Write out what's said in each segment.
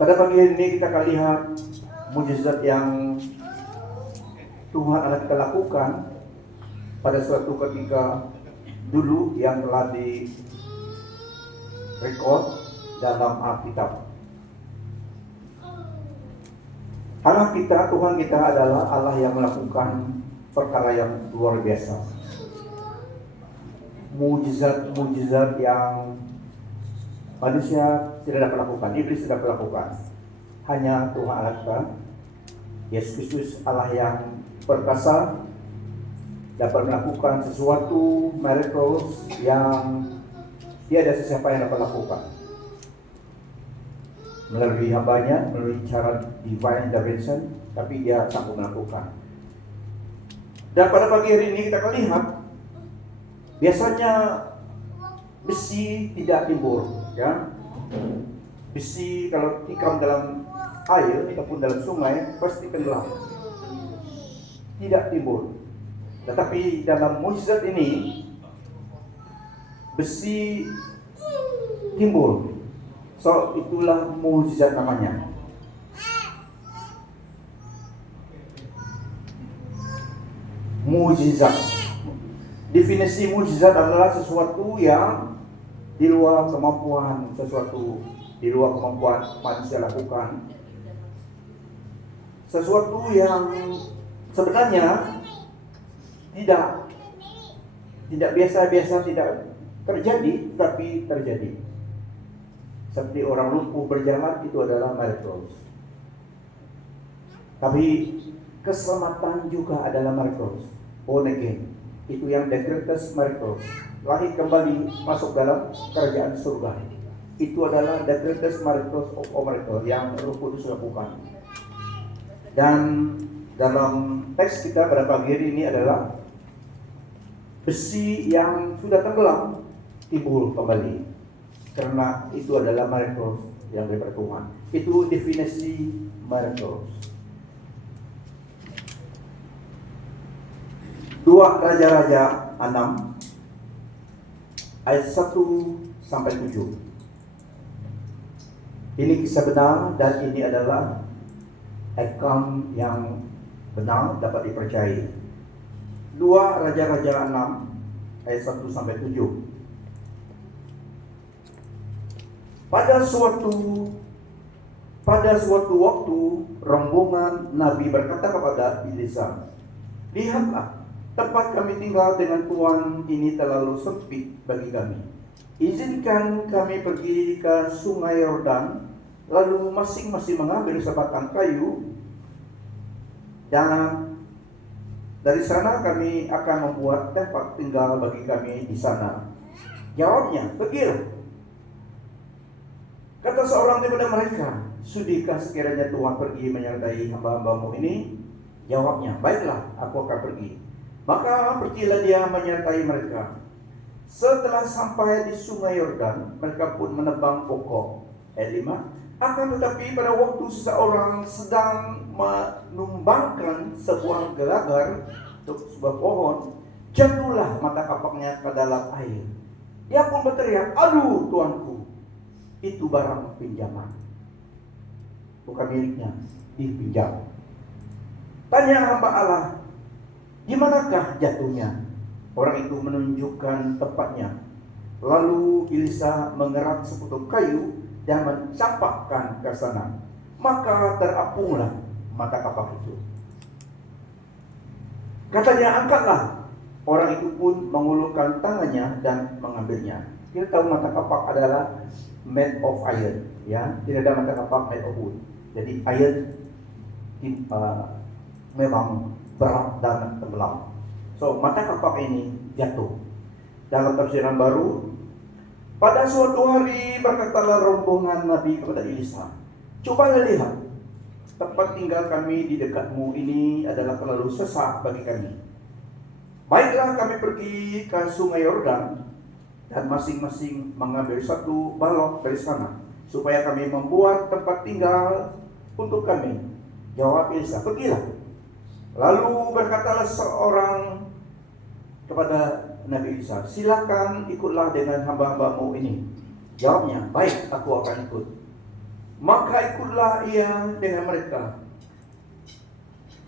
Pada pagi ini kita akan lihat mujizat yang Tuhan akan lakukan pada suatu ketika dulu yang telah direkod dalam Alkitab. Allah kita, Tuhan kita adalah Allah yang melakukan perkara yang luar biasa. Mujizat-mujizat yang manusia tidak dapat lakukan, iblis tidak dapat lakukan. Hanya Tuhan Allah kita, Yesus Kristus, Allah yang perkasa, dapat melakukan sesuatu miracles yang tiada sesiapa yang dapat lakukan. Melalui hambanya, melalui cara divine intervention, tapi dia sanggup melakukan. Dan pada pagi hari ini kita akan lihat, biasanya besi tidak timbul, ya. Besi kalau tikam dalam air ataupun dalam sungai pasti tenggelam, tidak timbul. Tetapi dalam mujizat ini besi timbul. So itulah mujizat namanya. Mujizat. Definisi mujizat adalah sesuatu yang di luar kemampuan, sesuatu di luar kemampuan manusia lakukan. Sesuatu yang sebenarnya tidak biasa-biasa, tidak terjadi, tapi terjadi. Seperti orang lumpuh berjalan, itu adalah miracles. Tapi keselamatan juga adalah miracles. Born again, itu yang the greatest miracles. Lahir kembali masuk dalam kerajaan surga. Itu adalah the greatest miracles of all miracles yang Roh Kudus lakukan. Dan dalam teks kita pada pagi hari ini adalah besi yang sudah tenggelam timbul kembali. Karena itu adalah miracles yang daripada Tuhan. Itu definisi miracles. 2 Raja-Raja 6 ayat 1 sampai 7. Ini kisah benar dan ini adalah account yang benar, dapat dipercayai. 2 Raja-Raja 6 ayat 1 sampai 7. Pada suatu waktu rombongan Nabi berkata kepada Elisa, "Lihatlah, tempat kami tinggal dengan Tuhan ini terlalu sempit bagi kami. Izinkan kami pergi ke sungai Yordan, lalu masing-masing mengambil sebatang kayu, dan dari sana kami akan membuat tempat tinggal bagi kami di sana." Jawabnya, "Pergilah." Kata seorang daripada mereka, "Sudihkah sekiranya Tuhan pergi menyertai hamba-hambamu ini?" Jawabnya, "Baiklah, aku akan pergi." Maka pergilah dia menyertai mereka. Setelah sampai di sungai Yordan, mereka pun menebang pokok. Ayat 5. Akan tetapi pada waktu seseorang sedang menumbangkan sebuah gelagar untuk sebuah pohon, jatuhlah mata kapaknya ke dalam air. Dia pun berteriak, "Aduh, Tuanku, itu barang pinjaman, bukan miliknya, dipinjam." Tanya hamba Allah, "Di manakah jatuhnya?" Orang itu menunjukkan tempatnya. Lalu Elisa mengerat seputuk kayu dan mencampakkan ke sana. Maka terapunglah mata kapak itu. Katanya, "Angkatlah." Orang itu pun mengulurkan tangannya dan mengambilnya. Kita tahu mata kapak adalah made of iron, ya, tidak ada mata kapak made of wood. Jadi iron memang berat dan tenggelam. So mata kapak ini jatuh. Dalam tafsiran baru, pada suatu hari berkatalah rombongan Nabi kepada Elisa, "Cobalah lihat, tempat tinggal kami di dekatmu ini adalah terlalu sesak bagi kami. Baiklah, kami pergi ke sungai Yordan dan masing-masing mengambil satu balok dari sana, supaya kami membuat tempat tinggal untuk kami." Jawab Elisa, "Pergilah." Lalu berkatalah seorang kepada Nabi Elisa, "Silakan ikutlah dengan hamba-hambamu ini." Jawabnya, "Baik, aku akan ikut." Maka ikutlah ia dengan mereka.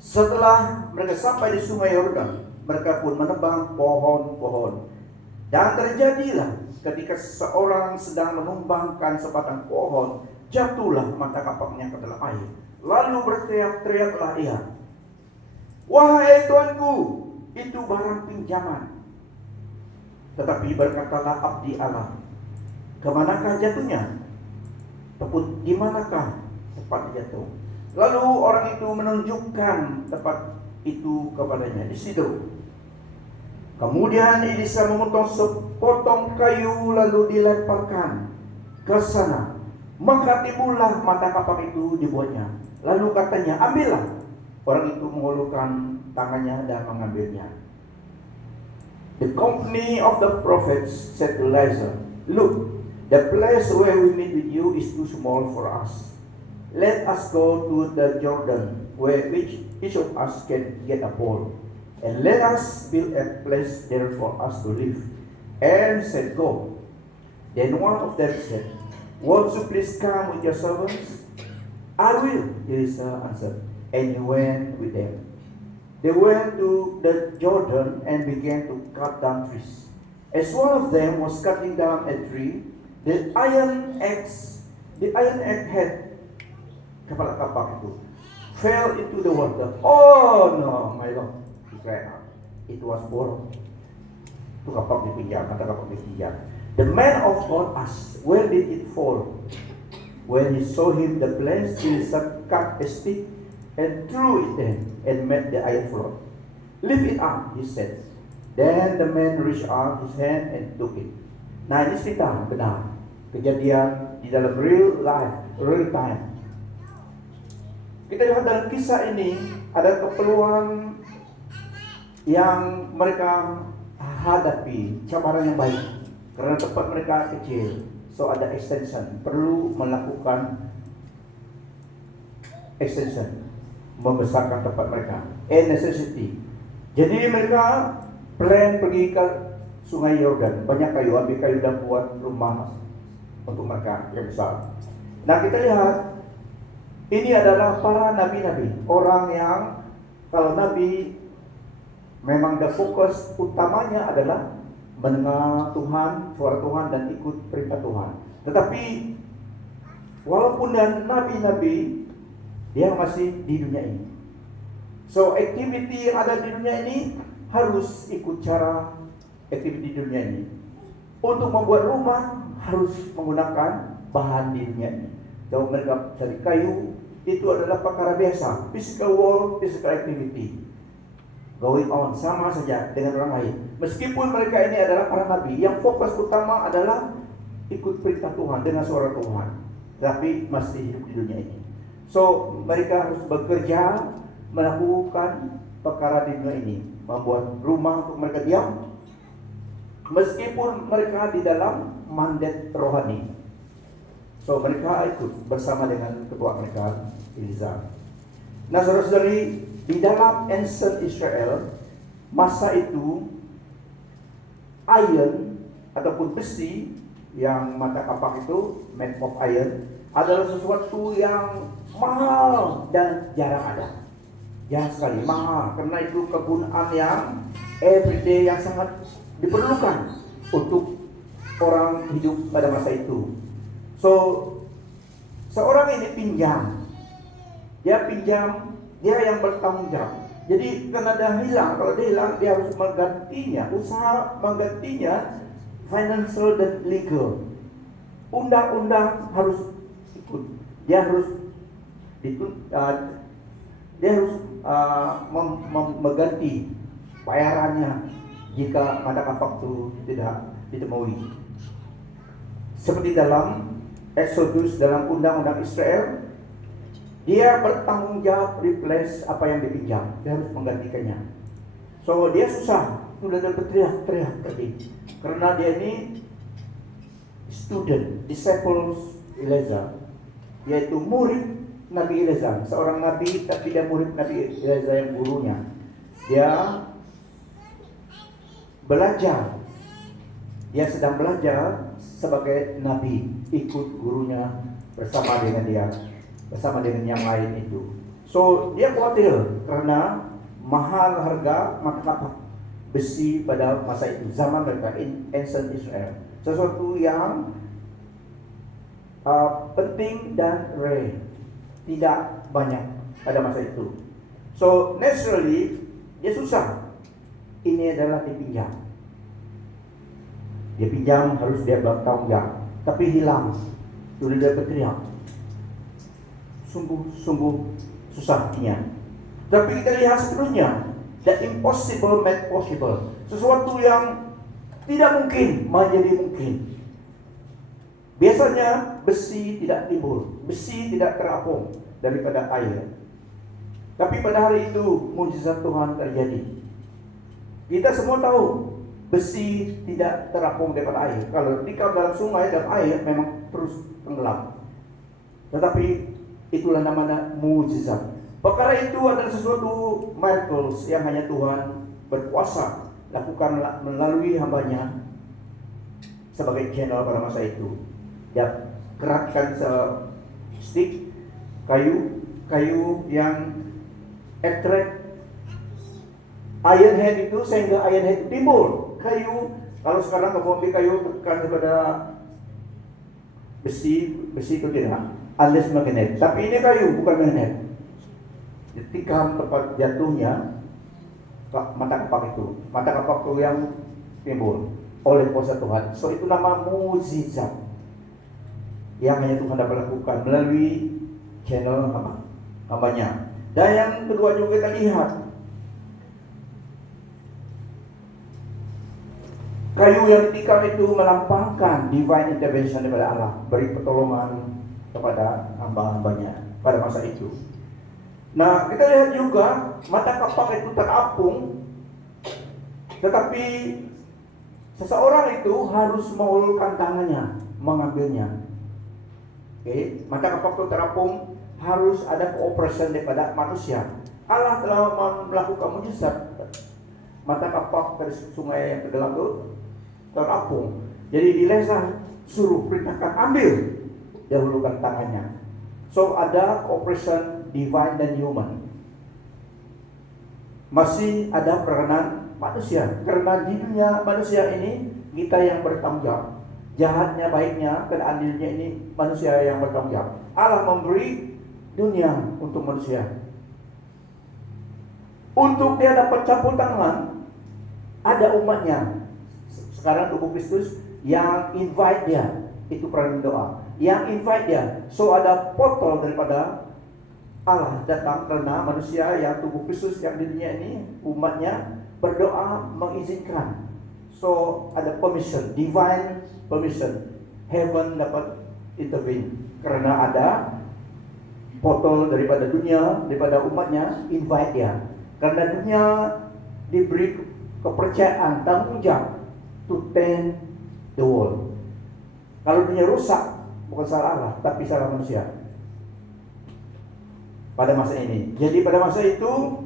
Setelah mereka sampai di sungai Yordan, mereka pun menebang pohon-pohon. Dan terjadilah ketika seseorang sedang menumbangkan sebatang pohon, jatuhlah mata kapaknya ke dalam air. Lalu berteriak-teriaklah ia, "Wahai tuanku, itu barang pinjaman." Tetapi berkatalah abdi Allah, "Kemanakah jatuhnya? Di manakah tempat jatuh?" Lalu orang itu menunjukkan tempat itu kepadanya di situ. Kemudian Elisa memotong sepotong kayu lalu dilemparkan ke sana. Maka timbullah mata kapak itu di bawahnya. Lalu katanya, "Ambillah." Orang itu mengulurkan tangannya dan mengambilnya. The company of the prophets said to Elijah, "Look, the place where we meet with you is too small for us. Let us go to the Jordan, where each of us can get a pole, and let us build a place there for us to live." And said, "Go." Then one of them said, "Won't you please come with your servants?" "I will," Elisa answered, and he went with them. They went to the Jordan and began to cut down trees. As one of them was cutting down a tree, the iron axe head, kepala kapak itu, fell into the water. "Oh no, my Lord," he cried out. It was borrowed. Itu kapak dipinjam, kata kapak dipinjam. The man of God asked, "Where did it fall?" When he saw him, the place, he cut a stick and threw it there and made the iron float. "Lift it up," he said. Then the man reached out his hand and took it. Nah, ini cerita benar, kejadian di dalam real life, real time. Kita lihat dalam kisah ini ada keperluan yang mereka hadapi, cabaran yang baik karena tempat mereka kecil. So ada extension, perlu melakukan extension, membesarkan tempat mereka. A necessity. Jadi mereka plan pergi ke sungai Yordan, banyak kayu, ambil kayu dan buat rumah untuk mereka yang besar. Nah, kita lihat ini adalah para nabi-nabi, orang yang kalau nabi memang the fokus utamanya adalah mendengar Tuhan, suara Tuhan dan ikut perintah Tuhan. Tetapi walaupun dia nabi-nabi, dia masih di dunia ini. So activity yang ada di dunia ini harus ikut cara activity di dunia ini. Untuk membuat rumah harus menggunakan bahan di dunia ini. Kalau mereka cari kayu, itu adalah perkara biasa. Physical work, physical activity going on, sama saja dengan orang lain. Meskipun mereka ini adalah para nabi, yang fokus utama adalah ikut perintah Tuhan dengan suara Tuhan, tapi masih hidup di dunia ini. So mereka harus bekerja, melakukan perkara di dunia ini, membuat rumah untuk mereka diam, meskipun mereka di dalam mandat rohani. So mereka ikut bersama dengan ketua mereka, Elisa. Nah, saudara-saudari, di dalam ancient Israel masa itu, iron ataupun besi yang mata kapak itu made of iron adalah sesuatu yang mahal dan jarang ada. Jarang sekali, mahal, karena itu kegunaan yang everyday yang sangat diperlukan untuk orang hidup pada masa itu. So seorang ini pinjam, dia yang bertanggung jawab. Jadi karena dia hilang, kalau dia hilang dia harus menggantinya, usaha menggantinya financial dan legal. Undang-undang harus ikut. Dia harus mengganti bayarannya jika mata kapak itu tidak ditemui. Seperti dalam Exodus, dalam undang-undang Israel, dia bertanggung jawab replace apa yang dipinjam. Dia harus menggantikannya. So dia susah, sudah berteriak-teriak tadi, karena dia ini student, disciples Eliezer, yaitu murid Nabi Eliezer, seorang nabi tapi dia murid Nabi Eliezer yang gurunya. Dia belajar, dia sedang belajar sebagai nabi, ikut gurunya bersama dengan dia, bersama dengan yang lain itu. So dia khawatir karena mahal harga mata besi pada masa itu, zaman mereka ancient Israel, sesuatu yang penting dan rare, tidak banyak pada masa itu. So naturally dia susah. Ini adalah dipinjam. Dia pinjam, harus dia bertanggung jawab. Tapi hilang. Sudah dia berteriak. Sungguh susahnya. Tapi kita lihat seterusnya. The impossible made possible. Sesuatu yang tidak mungkin menjadi mungkin. Biasanya besi tidak timbul, besi tidak terapung daripada air. Tapi pada hari itu mukjizat Tuhan terjadi. Kita semua tahu besi tidak terapung daripada air. Kalau tikam dalam sungai dan air memang terus tenggelam. Tetapi itulah namanya mukjizat. Perkara itu adalah sesuatu miracles yang hanya Tuhan berkuasa lakukan melalui hambanya sebagai channel pada masa itu. Dia keratkan stick kayu yang attract iron head itu sehingga iron head timbul. Kayu, kalau sekarang kamu ambil kayu tekan daripada besi itu tidak, unless magnet. Tapi ini kayu bukan magnet. Ketika tempat jatuhnya mata kapak itu yang timbul oleh kuasa Tuhan. So itu nama mukjizat yang hanya Tuhan dapat lakukan melalui channel hambanya. Dan yang kedua juga kita lihat kayu yang ditikam itu melampangkan divine intervention daripada Allah, beri pertolongan kepada hamba-hambanya pada masa itu. Nah, kita lihat juga mata kapak itu terapung, tetapi seseorang itu harus mengulurkan tangannya, mengambilnya. Oke, mata kapak itu terapung, harus ada cooperation daripada manusia. Allah telah melakukan mujizat. Mata kapak dari sungai yang tenggelam itu terapung. Jadi dilesa suruh perintahkan ambil, dahulukan tangannya. So ada cooperation divine dan human. Masih ada peranan manusia. Karena di dunia manusia ini kita yang bertanggung jawab. Jahatnya, baiknya, dan adilnya ini manusia yang bertanggung jawab. Allah memberi dunia untuk manusia. Untuk dia dapat campur tangan, ada umatnya. Sekarang tubuh Kristus yang invite dia, itu peranan doa. Yang invite dia, so ada portal daripada Allah datang karena manusia yang tubuh Kristus yang di dunia ini, umatnya berdoa mengizinkan. So ada permission, divine permission. Heaven dapat intervene karena ada portal daripada dunia, daripada umatnya, invite dia. Karena dunia diberi kepercayaan, tanggung jawab to tend the world. Kalau dunia rusak, bukan salah Allah, tapi salah manusia. Pada masa ini. Jadi pada masa itu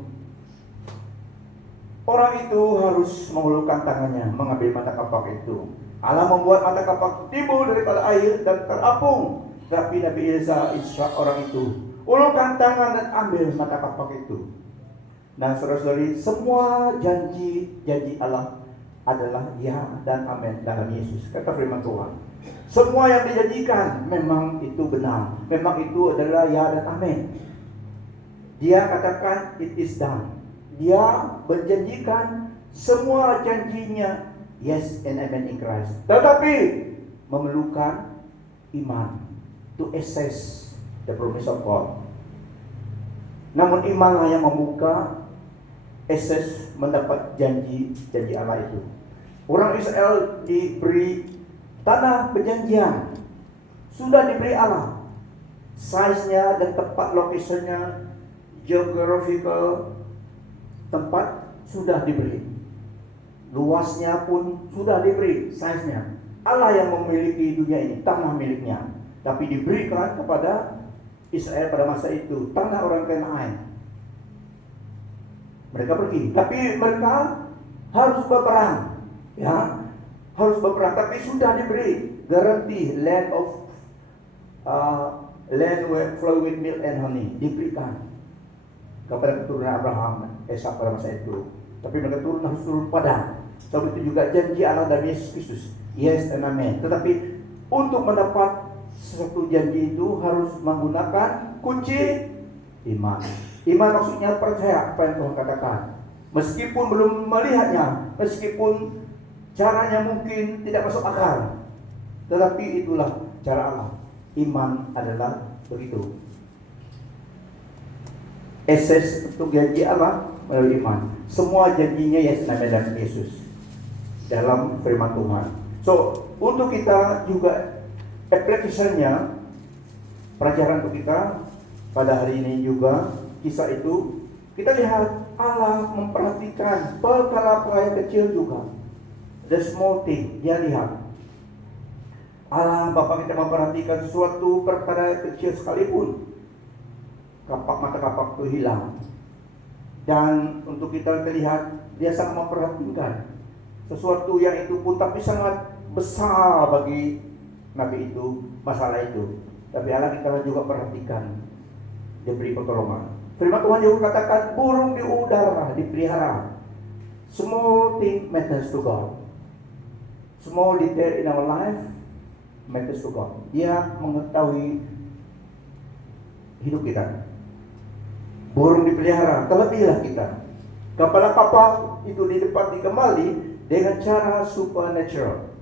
orang itu harus mengulurkan tangannya, mengambil mata kapak itu. Allah membuat mata kapak timbul daripada air dan terapung. Tapi Nabi Elisa instruct orang itu, ulurkan tangan dan ambil mata kapak itu. Dan saudara-saudari, semua janji Allah adalah ya dan amin dalam Yesus. Kata firman Tuhan. Semua yang dijanjikan memang itu benar. Memang itu adalah ya dan amin. Dia katakan it is done. Dia berjanjikan semua janjinya yes and amen in Christ. Tetapi memerlukan iman to assess the promise of God. Namun imanlah yang membuka access mendapat janji Allah itu. Orang Israel diberi tanah perjanjian, sudah diberi Allah. Size-nya dan tempat lokasinya, geographical tempat sudah diberi. Luasnya pun sudah diberi, size-nya. Allah yang memiliki dunia ini, tanah miliknya. Tapi diberikan kepada Israel pada masa itu, tanah orang Kanaan. Mereka pergi, tapi mereka harus berperang. Ya, harus berperang, tapi sudah diberi garanti land of land where flow with milk and honey, diberikan kepada keturunan Abraham, Ishak pada masa itu. Tapi mereka harus turun padang. Sebab itu juga janji Allah dan Yesus Kristus. Yes and amen. Tetapi untuk mendapat sesuatu janji itu harus menggunakan kunci iman. Iman maksudnya percaya apa yang Tuhan katakan. Meskipun belum melihatnya, meskipun caranya mungkin tidak masuk akal, tetapi itulah cara Allah. Iman adalah begitu. Akses untuk janji Allah melalui iman. Semua janjinya Yesus dan Yesus dalam firman Tuhan. So, untuk kita juga application-nya, pelajaran untuk kita pada hari ini juga, kisah itu kita lihat Allah memperhatikan perkara-perkara yang kecil juga. The small thing, dia lihat. Allah Bapa kita memperhatikan sesuatu perkara kecil sekalipun. Mata kapak itu hilang. Dan untuk kita lihat, dia sangat memperhatikan sesuatu yang itu pun tapi sangat besar bagi Nabi itu, masalah itu. Tapi Allah kita juga perhatikan, dia beri pertolongan. Firman Tuhan juga katakan, burung di udara dipelihara. Small thing matters to God. Small detail in our life matters to God. Dia mengetahui hidup kita. Burung dipelihara, terlebihlah kita. Kapal itu didapati kembali dengan cara supernatural,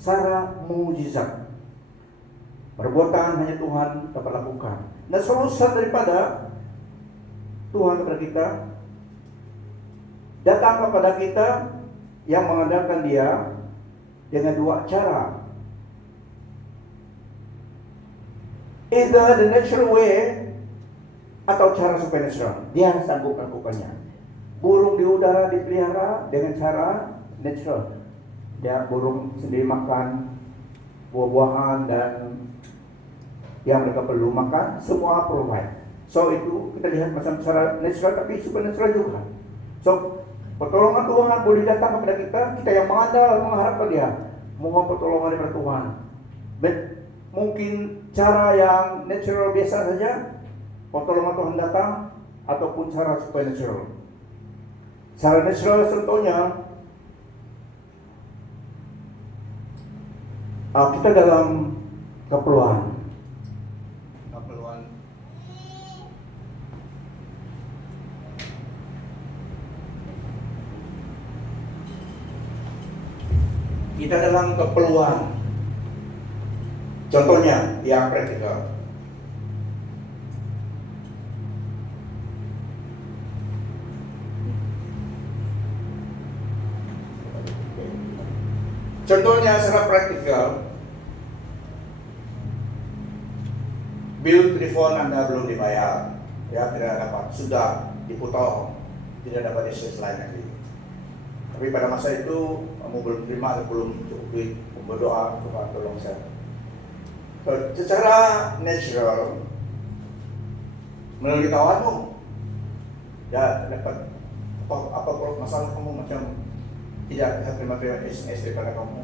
cara mujizat. Perbuatan hanya Tuhan dapat lakukan. Nah, solusi daripada Tuhan kepada kita datang kepada kita yang mengandalkan Dia dengan dua cara. Either the natural way atau cara supernatural. Dia sanggup melakukannya. Burung di udara dipelihara dengan cara natural. Dia burung sendiri makan buah-buahan dan yang mereka perlu makan, semua provide. So itu kita lihat macam cara natural tapi supernatural juga. So pertolongan Tuhan boleh datang kepada kita yang mengharapkan Dia. Mohon pertolongan daripada Tuhan. Mungkin cara yang natural biasa saja, pertolongan Tuhan datang, ataupun cara supernatural. Cara natural contohnya, kita dalam keperluan. Kita dalam keperluan. Contohnya yang praktikal. Contohnya secara praktikal, bill telepon Anda belum dibayar, ya tidak dapat, sudah dipotong, tidak dapat akses lain lagi. Tapi pada masa itu kamu belum terima atau belum cukup duit, berdoa Tuhan tolong saya. Secara natural, melalui kawanmu, ya dapat apa masalah kamu macam tidak terima SMS daripada kamu,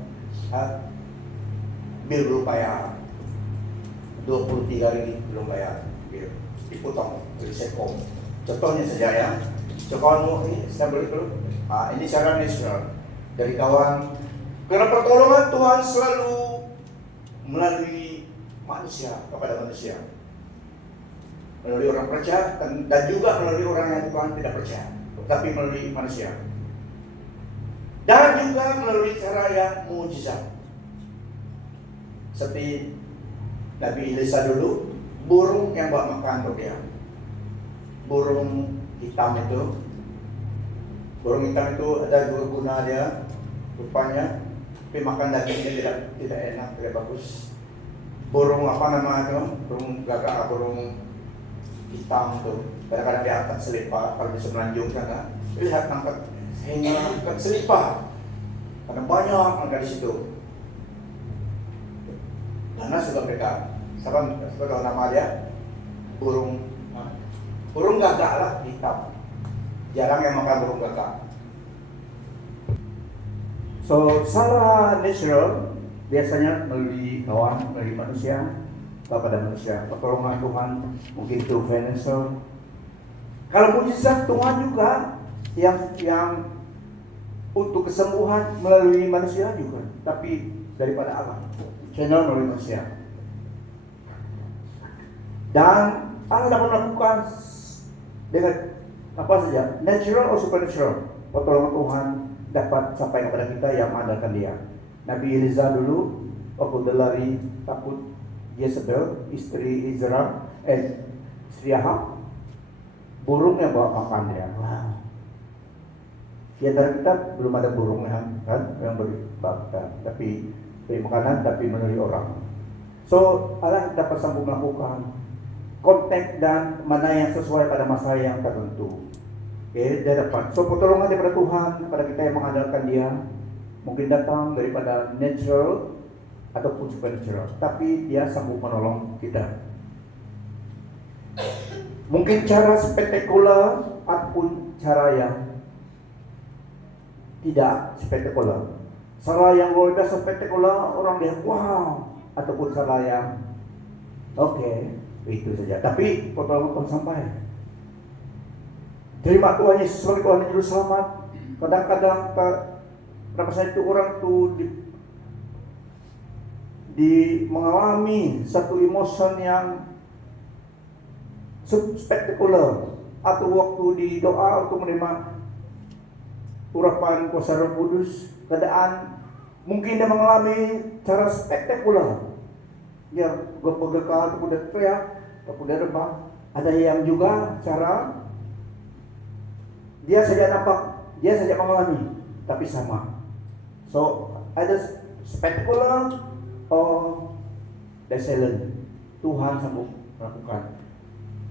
bil belum bayar, 23 hari belum bayar, bil dipotong dari Sekom. Contohnya saja ya, kawanmu ini saya beli dulu. Ini cara natural dari kawan. Karena pertolongan Tuhan selalu melalui manusia kepada manusia, melalui orang percaya dan juga melalui orang yang bukan tidak percaya, tapi melalui manusia. Dan juga melalui cara yang mujizat. Seperti Nabi Elisa dulu, burung yang bawa makan untuk dia. Burung hitam itu. Burung hitam itu ada dua guna dia, rupanya, tapi makan dagingnya tidak enak, tidak bagus. Burung apa nama itu? Burung gagak, burung hitam itu. Kadang-kadang dia angkat selipar, kalau bisa melanjung sana, lihat angkat hingga angkat selipar. Karena banyak dari situ. Karena sudah mereka, siapa tahu nama dia? Burung gagak lah, hitam. Jarang yang makan burung gagak. So, secara natural biasanya melalui kawan, melalui manusia. kepada manusia. Pertolongan Tuhan mungkin itu financial. Kalau mujizat Tuhan juga yang untuk kesembuhan melalui manusia juga, tapi daripada Allah, channel melalui manusia. Dan Allah dapat melakukan dengan apa saja, natural atau supernatural. Pertolongan Tuhan dapat sampai kepada kita yang mengandalkan Dia. Nabi Eliza dulu waktu dia lari takut Jezebel, istri Israel, istri Ahab, burung yang bawa makan dia. Wow. Di antara kita belum ada burung kan yang beri makan, tapi beri makanan tapi melalui orang. So Allah dapat sanggup melakukan kontak dan mana yang sesuai pada masa yang tertentu. Oke, dia dapat. So pertolongan daripada Tuhan kepada kita yang mengandalkan Dia mungkin datang daripada natural ataupun supernatural, tapi Dia sanggup menolong kita. Mungkin cara spektakuler ataupun cara yang tidak spektakuler. Cara yang luar biasa spektakuler, orang lihat wow, ataupun cara yang oke, itu saja. Tapi pertolongan Tuhan sampai. Terima Tuhan Yesus sebagai Tuhan dan Juru Selamat. Kadang-kadang pada saat itu orang tuh mengalami satu emosi yang spektakuler, atau waktu di doa untuk menerima urapan kuasa Roh Kudus, keadaan mungkin dia mengalami cara spektakuler. Dia bergegar, kemudian teriak, kemudian rebah. Ada yang juga cara dia saja nampak, dia saja mengalami, tapi sama. So ada spektakuler silent. Tuhan sanggup melakukan.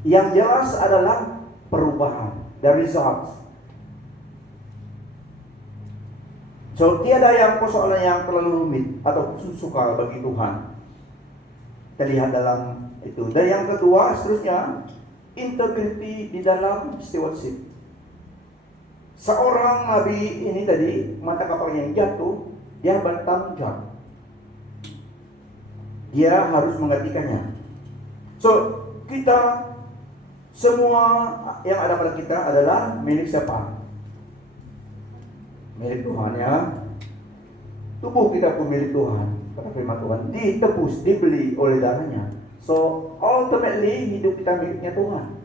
Yang jelas adalah perubahan, the results. So tiada yang persoalan yang terlalu rumit atau sukar bagi Tuhan. Terlihat dalam itu. Dan yang kedua, seterusnya, integrity di dalam stewardship. Seorang nabi ini tadi, mata kapalnya yang jatuh, dia bertanggung jawab. Dia harus menggantikannya. So, kita semua yang ada pada kita adalah milik siapa? Milik Tuhan, ya. Tubuh kita pun milik Tuhan. Kata firman Tuhan, ditebus, dibeli oleh darahnya. So, ultimately hidup kita miliknya Tuhan.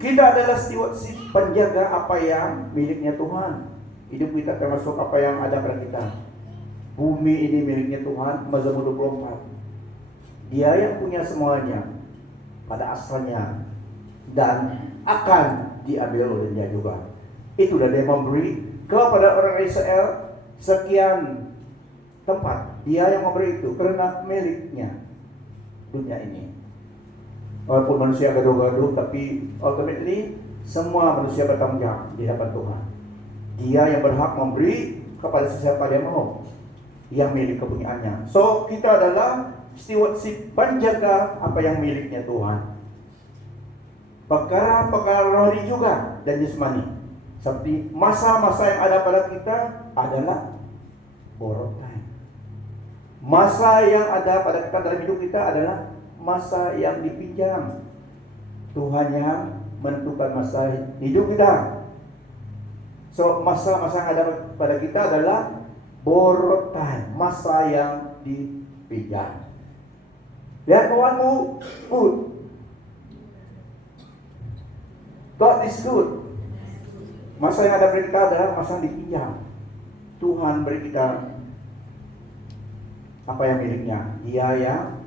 Kita adalah stewardship, penjaga apa yang miliknya Tuhan. Hidup kita termasuk apa yang ada pada kita. Bumi ini miliknya Tuhan, Mazmur 24. Dia yang punya semuanya pada asalnya dan akan diambil oleh Dia juga. Itulah Dia memberi kepada orang Israel sekian tempat. Dia yang memberi itu karena miliknya dunia ini. Walaupun manusia gaduh-gaduh, tapi ultimately semua manusia bertanggung jawab di hadapan Tuhan. Dia yang berhak memberi kepada siapa Dia mau, yang milik kepunyaannya. So kita adalah stewardship, penjaga apa yang miliknya Tuhan. Perkara-perkara rohani juga dan jasmani. Seperti masa-masa yang ada pada kita adalah borrowed time. Masa yang ada pada kita dalam hidup kita adalah masa yang dipinjam. Tuhan yang menentukan masa hidup kita. So masa-masa yang ada pada kita adalah borrowed time, masa yang dipinjam. Lihat kawanmu, good. God is good. Masa yang ada pada kita adalah masa yang dipinjam. Tuhan beri kita apa yang miliknya. Dia yang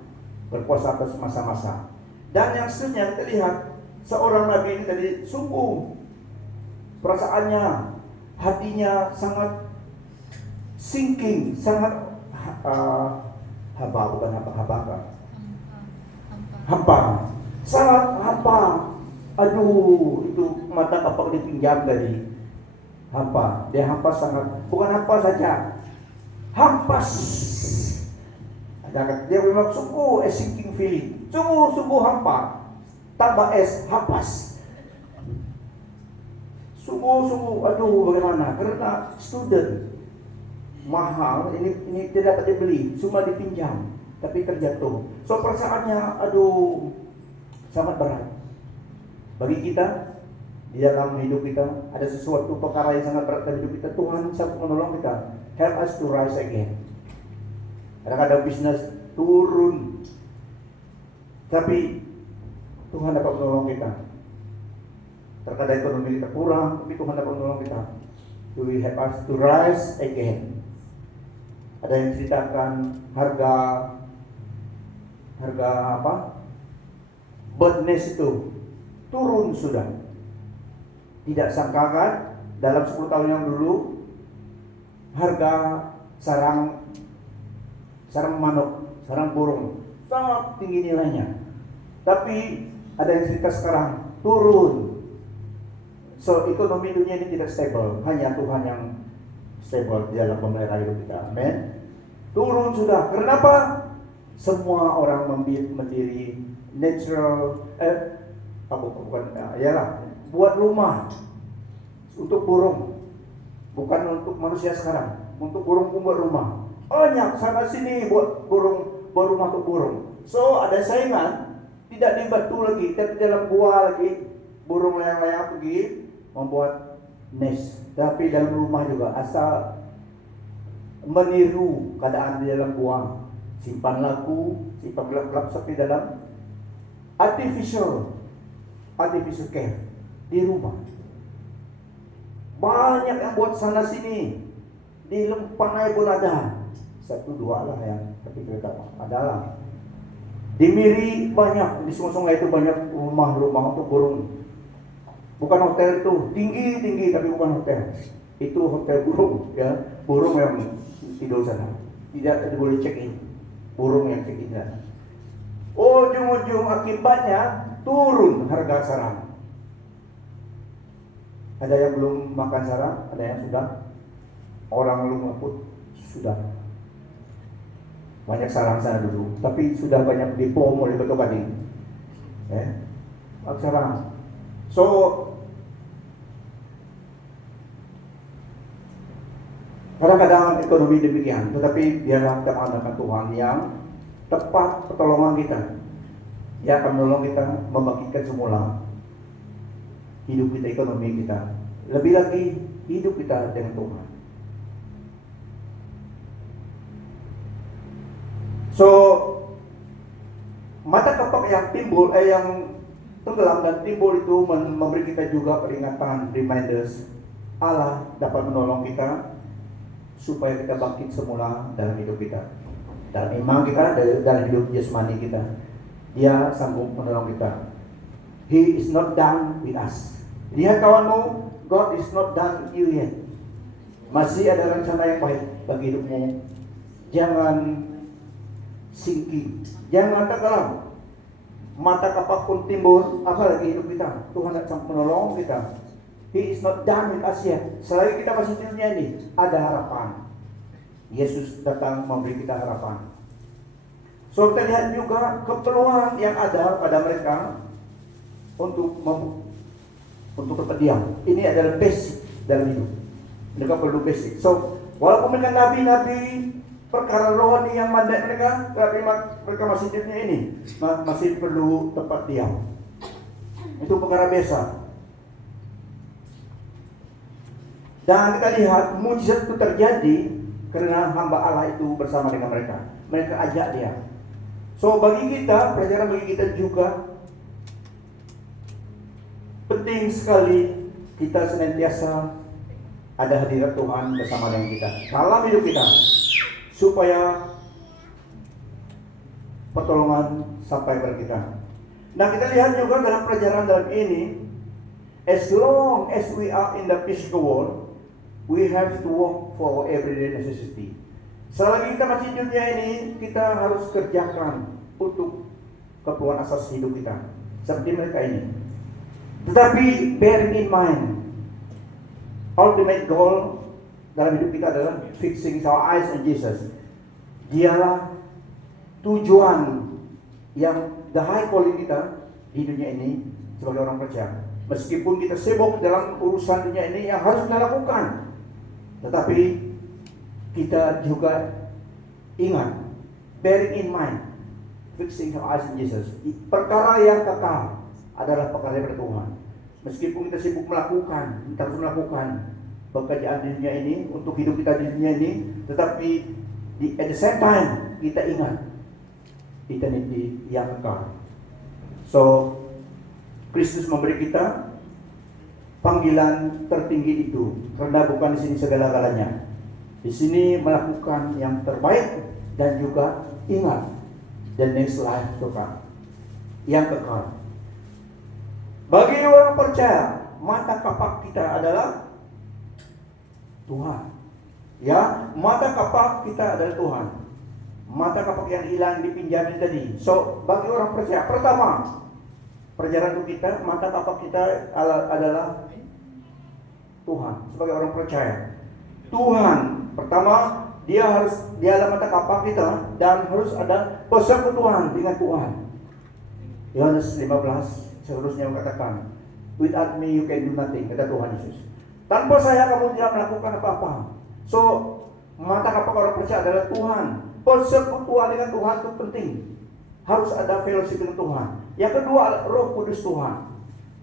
berkuasa atas masa-masa. Dan yang seterusnya kita lihat seorang nabi ini tadi sungguh perasaannya, hatinya sangat sinking, sangat hampa, sangat hampa. Aduh, itu mata kapak dipinjam tadi. Hampa, dia hampa sangat, bukan hampa saja, hampas. Dia memang sungguh a sinking feeling, sungguh hampa, tambah es, hampas. Sungguh, aduh bagaimana? Karena student mahal, ini tidak dapat dibeli, cuma dipinjam. tapi terjatuh. So perasaannya, aduh, sangat berat. Bagi kita, di dalam hidup kita, ada sesuatu perkara yang sangat berat dalam hidup kita. Tuhan sanggup menolong kita. Help us to rise again. Kadang-kadang bisnis turun, tapi Tuhan dapat menolong kita. Terkadang ekonomi kita kurang, tapi Tuhan dapat menolong kita. He will help us to rise again. Ada yang ceritakan harga apa? Birdnest itu turun sudah. Tidak sangkakan dalam 10 tahun yang dulu harga sarang manuk, sarang burung sangat tinggi nilainya. Tapi ada yang cerita sekarang turun. So ekonomi dunia ini tidak stable, hanya Tuhan yang stable di dalam memelihara hidup kita. Amen. Turun sudah. Kenapa? Semua orang mendiri natural buat rumah untuk burung, bukan untuk manusia sekarang. Untuk burung pun buat rumah. Banyak sana sini buat rumah untuk burung. So ada saingan, tidak di batu lagi, tidak di dalam gua lagi. Burung layang-layang pergi membuat nest, tapi dalam rumah juga, asal meniru keadaan di dalam gua. Simpan laku, simpan gelap-gelap seperti dalam artificial cave di rumah. Banyak yang buat sana sini, di Lempanai pun ada. 1-2 lah yang tapi kereta adalah. Di Miri banyak, di sungai-sungai itu banyak rumah-rumah untuk burung. Bukan hotel itu, tinggi tapi bukan hotel. Itu hotel burung, ya. Burung yang tidur sana. Tidak boleh check in. Burung yang check in sana. Ujung-ujung akibatnya turun harga sarang. Ada yang belum makan sarang, ada yang sudah. Orang belum pun sudah. Banyak sarang sana dulu, tapi sudah banyak dipomo oleh Batu Gading. Sarang. So kadang-kadang ekonomi demikian, tetapi biarlah kita mengandalkan Tuhan yang tepat pertolongan kita. Dia akan menolong kita membangkitkan semula hidup kita, ekonomi kita. Lebih lagi hidup kita dengan Tuhan. So mata kapak yang timbul, yang tenggelam dan timbul itu memberi kita juga peringatan, reminders. Allah dapat menolong kita supaya kita bangkit semula dalam hidup kita, dalam iman kita, dalam hidup jasmani kita. Dia sanggup menolong kita. He is not done with us. Lihat kawanmu, God is not done with you yet. Masih ada rencana yang baik bagi hidupmu. Jangan sinking, jangan tenggelam. Mata kapak pun timbul, apalagi hidup kita. Tuhan akan menolong kita. He is not done with us yet. Selagi kita masih di dunia ini, ada harapan. Yesus datang memberi kita harapan. So kita lihat juga keperluan yang ada pada mereka untuk tetap diam. Ini adalah basic dalam hidup. Mereka perlu basic. So walaupun mereka nabi-nabi, perkara rohani yang mandat mereka, tapi mereka masih di dunia ini masih perlu tempat diam. Itu perkara biasa. Dan kita lihat mujizat itu terjadi karena hamba Allah itu bersama dengan mereka. Mereka ajak dia. So bagi kita, pelajaran bagi kita juga penting sekali kita senantiasa ada hadirat Tuhan bersama dengan kita dalam hidup kita, supaya pertolongan sampai kepada kita. Nah kita lihat juga dalam pelajaran dalam ini, as long as we are in the physical world, we have to work for everyday necessity. Selagi kita masih di dunia ini, kita harus kerjakan untuk keperluan asas hidup kita, seperti mereka ini. Tetapi bearing in mind, ultimate goal dalam hidup kita adalah fixing our eyes on Jesus. Dialah tujuan yang the high quality kita di dunia ini sebagai orang percaya. Meskipun kita sibuk dalam urusan dunia ini yang harus kita lakukan, tetapi kita juga ingat bearing in mind, fixing our eyes in Jesus. Perkara yang kekal adalah perkara dari Tuhan. Meskipun kita sibuk melakukan, kita harus melakukan pekerjaan di dunia ini, untuk hidup kita di dunia ini, tetapi at the same time kita ingat eternity yang kekal. So, Kristus memberi kita panggilan tertinggi itu, karena bukan di sini segala-galanya. Di sini melakukan yang terbaik dan juga ingat the next life to come, yang kekal. Bagi orang percaya, mata kapak kita adalah Tuhan. Ya, mata kapak kita adalah Tuhan. Mata kapak yang hilang dipinjami tadi. So, bagi orang percaya, pertama, perjalanan kita, mata kapak kita adalah Tuhan. Sebagai orang percaya, Tuhan pertama, dialah mata kapak kita, dan harus ada persekutuan dengan Tuhan. Yohanes 15 seharusnya mengatakan, without me you can do nothing, kata Tuhan Yesus. Tanpa saya kamu tidak melakukan apa-apa. So, mata kapak orang percaya adalah Tuhan. Persekutuan dengan Tuhan itu penting. Harus ada fellowship dengan Tuhan. Yang kedua, Roh Kudus Tuhan.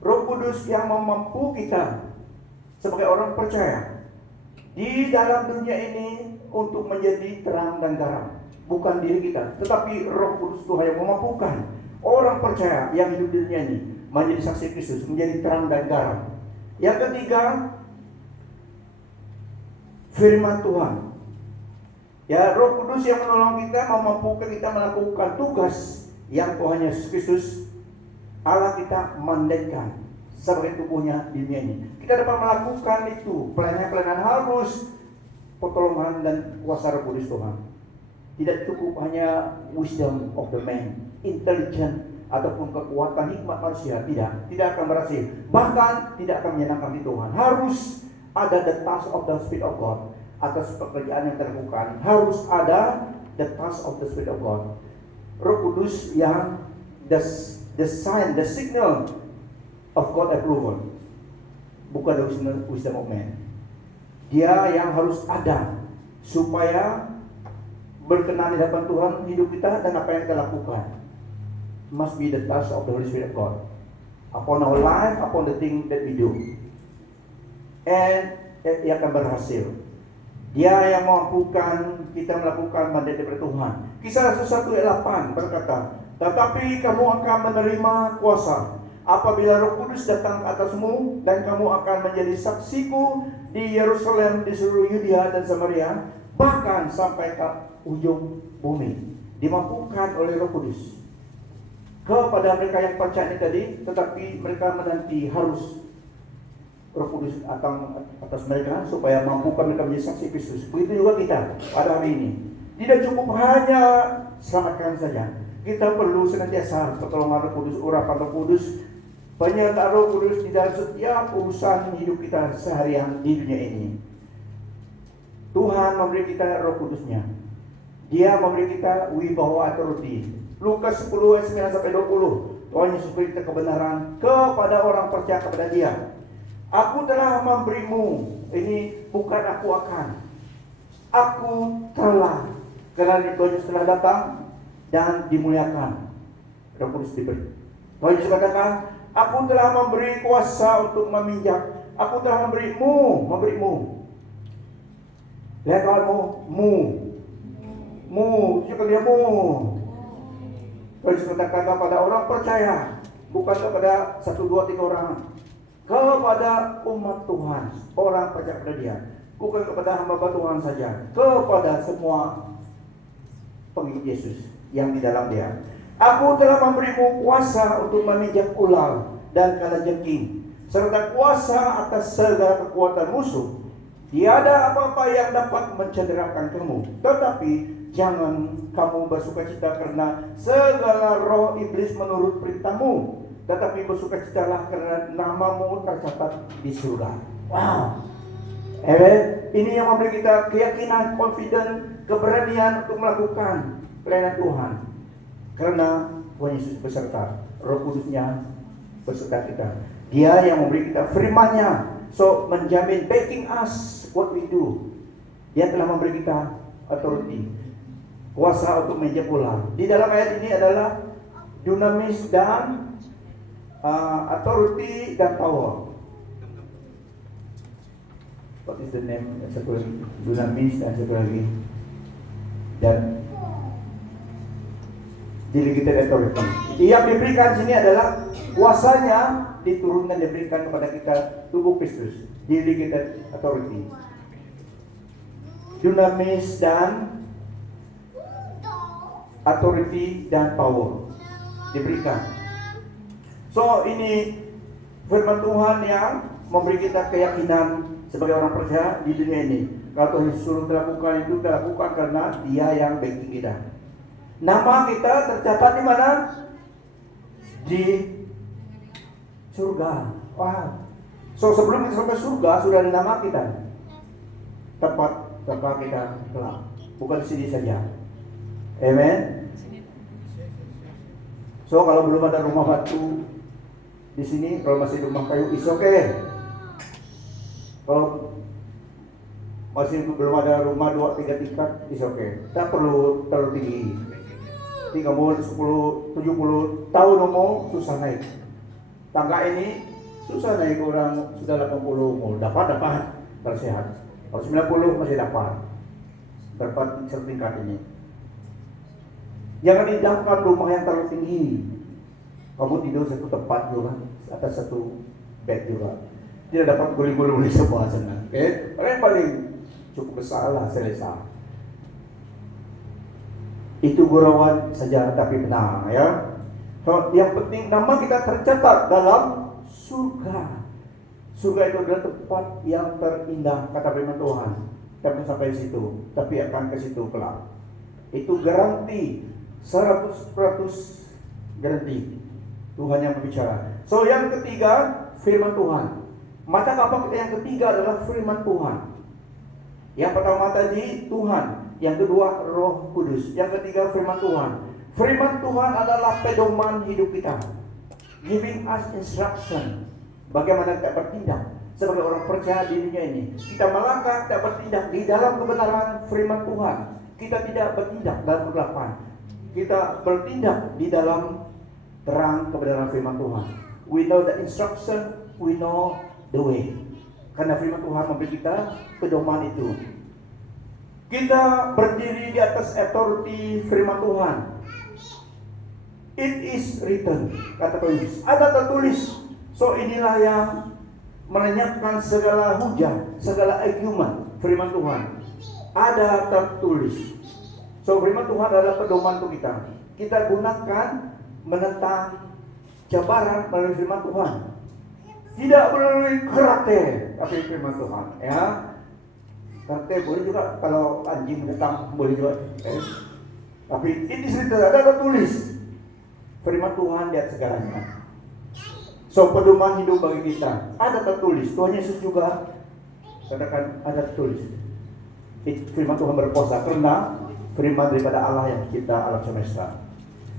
Roh Kudus yang memampu kita sebagai orang percaya di dalam dunia ini untuk menjadi terang dan garam. Bukan diri kita, tetapi Roh Kudus Tuhan yang memampukan orang percaya yang hidup di dunia ini menjadi saksi Kristus, menjadi terang dan garam. Yang ketiga, firman Tuhan. Ya, Roh Kudus yang menolong kita, memampukan kita melakukan tugas yang Tuhan Yesus Kristus Allah kita mandatkan sebagai tubuhnya di dunia ini. Kita dapat melakukan itu. Pelayanan-pelayanan harus pertolongan dan kuasa Roh Kudus Tuhan. Tidak cukup hanya wisdom of the man, intelligence ataupun kekuatan hikmat manusia. Tidak akan berhasil. Bahkan tidak akan menyenangkan di Tuhan. Harus ada the touch of the Spirit of God atas pekerjaan yang dilakukan. Harus ada the touch of the Spirit of God. Roh Kudus yang the sign, the signal of God approval, bukan the wisdom of man. Dia yang harus ada supaya berkenan di hadapan Tuhan hidup kita dan apa yang kita lakukan. Must be the touch of the Holy Spirit of God upon our life, upon the thing that we do. And ia akan berhasil. Dia yang memampukan kita melakukan mandat dari Tuhan. Kisah 1 ayat 8 berkata, tetapi kamu akan menerima kuasa apabila Roh Kudus datang ke atasmu, dan kamu akan menjadi saksiku di Yerusalem, di seluruh Yudea dan Samaria, bahkan sampai ke ujung bumi. Dimampukan oleh Roh Kudus kepada mereka yang percaya ini tadi, tetapi mereka menanti harus Roh Kudus datang atas mereka supaya mampukan mereka menjadi saksi Kristus. Begitu juga kita pada hari ini. Tidak cukup hanya selamatkan saja. Kita perlu senantiasa pertolongan Roh Kudus, urapan Roh Kudus, penyertaan Roh Kudus di dalam setiap urusan hidup kita seharian di dunia ini. Tuhan memberi kita Roh Kudusnya. Dia memberi kita wibawa authority. Lukas 10 ayat 9 sampai 20. Tuhan Yesus beri kita kebenaran kepada orang percaya kepada Dia. Aku telah memberimu, ini bukan aku akan. Aku telah, karena Tuhan Yesus telah datang dan dimuliakan. Roh Kudus diberi. Tuhan Yesus katakan, aku telah memberi kuasa untuk meminjak. Aku telah memberimu. Lihat kawanmu, siapa dia mu? Tuhan Yesus katakan kepada orang percaya, bukan kepada 1, 2, 3 orang. Kepada umat Tuhan, orang percaya kepada Dia, bukan kepada hamba Tuhan saja, kepada semua pengikut Yesus yang di dalam Dia. Aku telah memberimu kuasa untuk memijak ular dan kalajengking, serta kuasa atas segala kekuatan musuh. Tiada apa-apa yang dapat mencederakan kamu, tetapi jangan kamu bersukacita karena segala roh iblis menurut perintahmu, tetapi bersukacitalah karena namamu tercatat di surga. Wow. Ini yang memberi kita keyakinan, confident, keberanian untuk melakukan pelayanan Tuhan. Karena Tuhan Yesus beserta, Roh Kudusnya beserta kita. Dia yang memberi kita firman-Nya. So, menjamin, backing us what we do. Dia telah memberi kita authority. kuasa untuk menjadi ular. Di dalam ayat ini adalah dunamis dan authority dan power. What is the name? Satu lagi dunamis dan satu lagi dan delegated authority. Yang diberikan sini adalah kuasanya diturunkan, diberikan kepada kita tubuh Kristus. Delegated authority, dunamis dan authority dan power diberikan. So ini firman Tuhan yang memberi kita keyakinan sebagai orang percaya di dunia ini. Kalau Tuhan suruh lakukan itu, kita lakukan karena Dia yang backing kita. Nama kita tercatat di mana? Di surga. Wow. So sebelum kita sampai surga sudah ada nama kita. Tempat kita kelak. Bukan di sini saja. Amen. So kalau belum ada rumah batu di sini, kalau masih rumah kayu, is okay. Kalau masih belum ada rumah 2-3 tingkat, is okay. Tak perlu terlalu tinggi. Jadi kamu 70 tahun umur susah naik. Tangga ini susah naik, orang sudah 80 umur dapat bersehat. Kalau 90 masih dapat setingkat ini. Jangan idamkan rumah yang terlalu tinggi. Kamu tidur satu tempat juga, atas satu bed juga. Tidak dapat guling-guling di sebuah sana. Okay? Orang yang paling cukup besar lah, selesai. Itu gurauan saja tapi benar, ya. So, yang penting nama kita tercatat dalam surga. Surga itu adalah tempat yang terindah, kata firman Tuhan. Tapi sampai di situ, tapi akan ke situ kelak. Itu garansi 100% garansi. Tuhan yang berbicara. So yang ketiga firman Tuhan. Mata kapal kita yang ketiga adalah firman Tuhan. Yang pertama tadi Tuhan, yang kedua Roh Kudus, yang ketiga firman Tuhan. Firman Tuhan adalah pedoman hidup kita, giving us instruction bagaimana kita bertindak sebagai orang percaya di dunia ini. Kita melangkah, kita bertindak di dalam kebenaran firman Tuhan. Kita tidak bertindak dalam kegelapan. Kita bertindak di dalam terang kebenaran firman Tuhan. We know the instruction, we know the way. Karena firman Tuhan memberi kita pedoman itu. Kita berdiri di atas authority firman Tuhan. It is written, kata Paulus. Ada tertulis. So inilah yang melenyapkan segala hujah, segala argument firman Tuhan. Ada tertulis. So firman Tuhan adalah pedoman untuk kita. Kita gunakan menentang cabaran melalui firman Tuhan. Tidak melalui karakter, tapi firman Tuhan. Ya, karakter boleh juga kalau anjing datang boleh juga. Tapi ini cerita ada tertulis. Firman Tuhan lihat segalanya. So pedoman hidup bagi kita ada tertulis. Tuhan Yesus juga katakan ada tertulis. Firman Tuhan berkuasa karena firman daripada Allah yang mencipta alam semesta.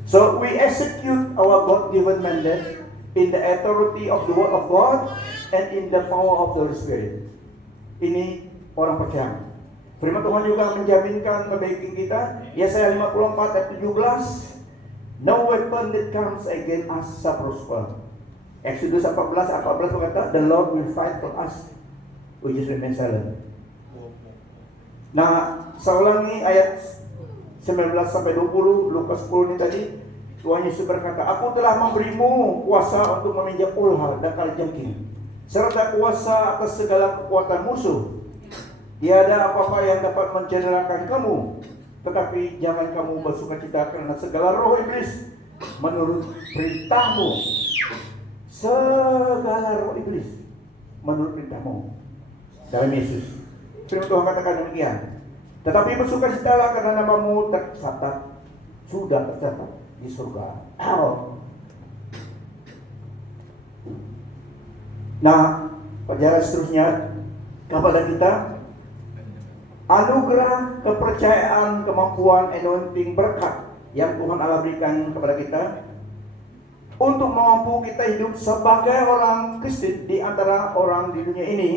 So we execute our God-given mandate in the authority of the Word of God and in the power of the Holy Spirit. Ini orang percaya. Firman Tuhan juga menjaminkan kebaikan kita. Yesaya 54 ayat 17. No weapon that comes against us shall prosper. Exodus 14 berkata, the Lord will fight for us. We just remain silent. Nah, saya ulangi ayat 19 sampai 20, Lukas 10 ini tadi. Tuhan Yesus berkata, aku telah memberimu kuasa untuk meminjam ular dan kalajengking, serta kuasa atas segala kekuatan musuh. Tiada apa-apa yang dapat mencederakan kamu. Tetapi jangan kamu bersukacita karena segala roh iblis menurut perintahmu. Segala roh iblis menurut perintahmu. Dalam Yesus. Firman Tuhan katakan demikian. Tetapi bersukacitalah karena namamu tercatat, sudah tercatat di surga. Nah, perjalanan seterusnya kepada kita, anugerah, kepercayaan, kemampuan, anointing, berkat yang Tuhan Allah berikan kepada kita untuk mampu kita hidup sebagai orang Kristen di antara orang di dunia ini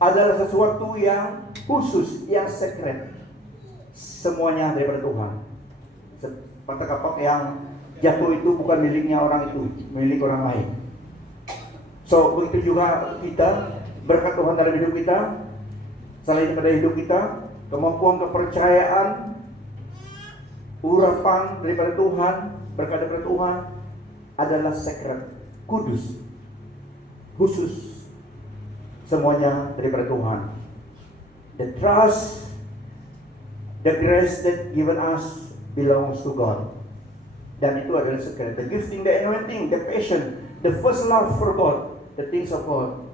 adalah sesuatu yang khusus, yang secret. semuanya daripada Tuhan. Mata kapak yang jatuh itu bukan miliknya orang itu, milik orang lain. So begitu juga kita, berkat Tuhan dalam hidup kita, selain daripada hidup kita, kemampuan kepercayaan, urapan daripada Tuhan, berkat daripada Tuhan adalah sacred, kudus, khusus, semuanya daripada Tuhan. The trust, the grace that given us belongs to God. Dan itu adalah secret. The gifting, the anointing, the passion, the first love for God, the things of God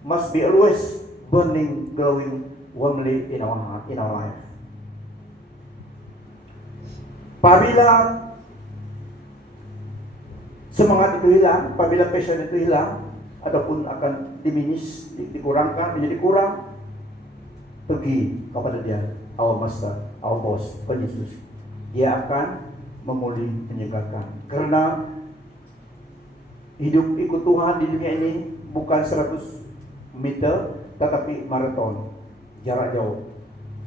must be always burning, glowing, warmly in our heart, in our life. Apabila semangat itu hilang, apabila passion itu hilang, ataupun akan diminish, dikurangkan, menjadi kurang, pergi kepada Dia, our master, our boss, Tuhan Yesus. Dia akan memulih, menyegarkan. Karena hidup ikut Tuhan di dunia ini bukan 100 meter, tetapi maraton, jarak jauh,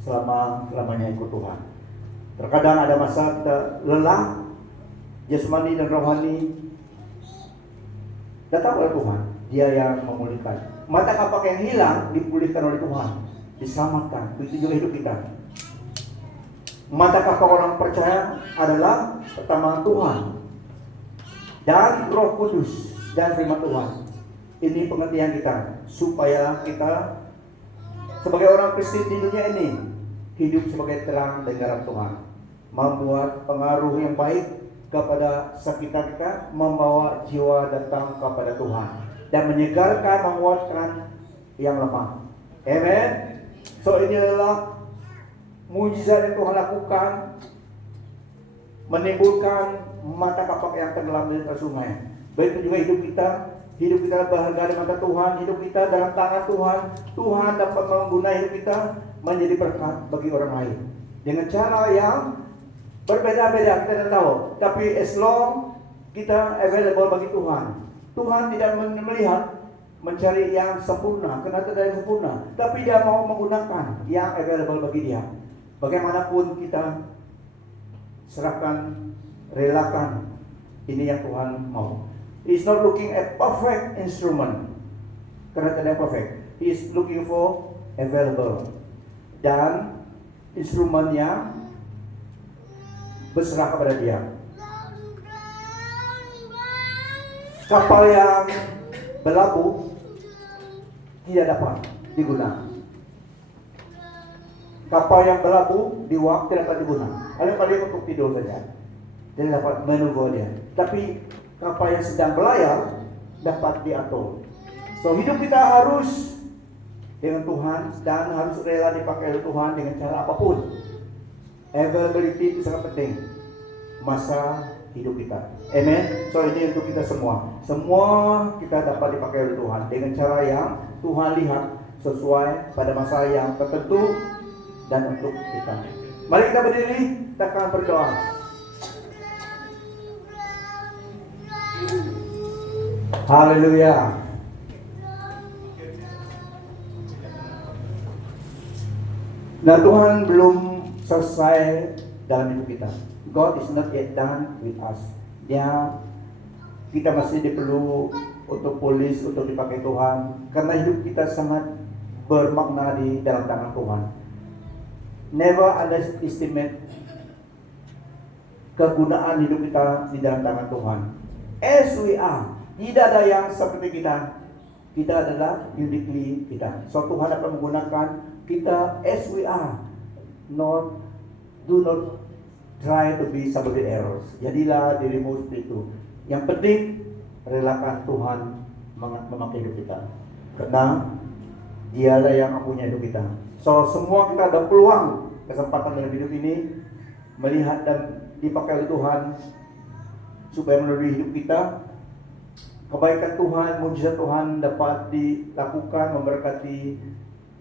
selamanya ikut Tuhan. Terkadang ada masa kita lelah, jasmani dan rohani, datang oleh Tuhan. Dia yang memulihkan. Mata kapak yang hilang dipulihkan oleh Tuhan, diselamatkan. Begitu juga hidup kita. Mata kapak orang percaya adalah pertama Tuhan dan Roh Kudus dan firman Tuhan. Ini pengertian kita, supaya kita sebagai orang Kristen di dunia ini hidup sebagai terang dan garam Tuhan, membuat pengaruh yang baik kepada sekitar kita, membawa jiwa datang kepada Tuhan dan menyegarkan, menguatkan yang lemah. Amen. So ini adalah mujizat yang Tuhan lakukan, menimbulkan mata kapak yang tenggelam di atas sungai. Begitu juga hidup kita berharga di mata Tuhan, hidup kita dalam tangan Tuhan. Tuhan dapat menggunakan hidup kita menjadi berkat bagi orang lain dengan cara yang berbeda-beda, kita tidak tahu. Tapi as long kita available bagi Tuhan, Tuhan tidak melihat mencari yang sempurna, karena tidak ada yang sempurna, tapi Dia mau menggunakan yang available bagi Dia. Bagaimanapun kita serahkan, relakan, ini yang Tuhan mau. He is not looking at perfect instrument, karena tidak perfect. He is looking for available, dan instrumen yang berserah kepada Dia. Kapal yang berlabuh tidak dapat digunakan. Kapal yang berlabuh di wak tidak dapat digunakan. Paling untuk tidur saja, tidak dapat manuver dia. Tapi kapal yang sedang berlayar dapat diatur. So hidup kita harus dengan Tuhan dan harus rela dipakai oleh Tuhan dengan cara apapun. Availability itu sangat penting masa hidup kita. Amen. So ini untuk kita semua. Semua kita dapat dipakai oleh Tuhan dengan cara yang Tuhan lihat sesuai pada masa yang tertentu dan untuk kita. Mari kita berdiri, kita akan berdoa. Haleluya. Nah, Tuhan belum selesai dalam hidup kita. God is not yet done with us. Kita masih perlu untuk polis, untuk dipakai Tuhan, karena hidup kita sangat bermakna di dalam tangan Tuhan. Never underestimate kegunaan hidup kita di dalam tangan Tuhan. As we are, tidak ada yang seperti kita. Kita adalah uniquely kita. So Tuhan akan menggunakan kita as we are. Do not try to be somebody else. Jadilah dirimu seperti itu. Yang penting relakan Tuhan memakai hidup kita, karena Dialah yang mempunyai hidup kita. So semua kita ada peluang, kesempatan dalam hidup ini melihat dan dipakai oleh Tuhan supaya melalui hidup kita kebaikan Tuhan, mujizat Tuhan dapat dilakukan, memberkati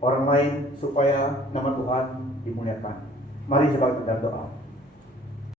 orang lain supaya nama Tuhan dimuliakan. Mari kita berdoa.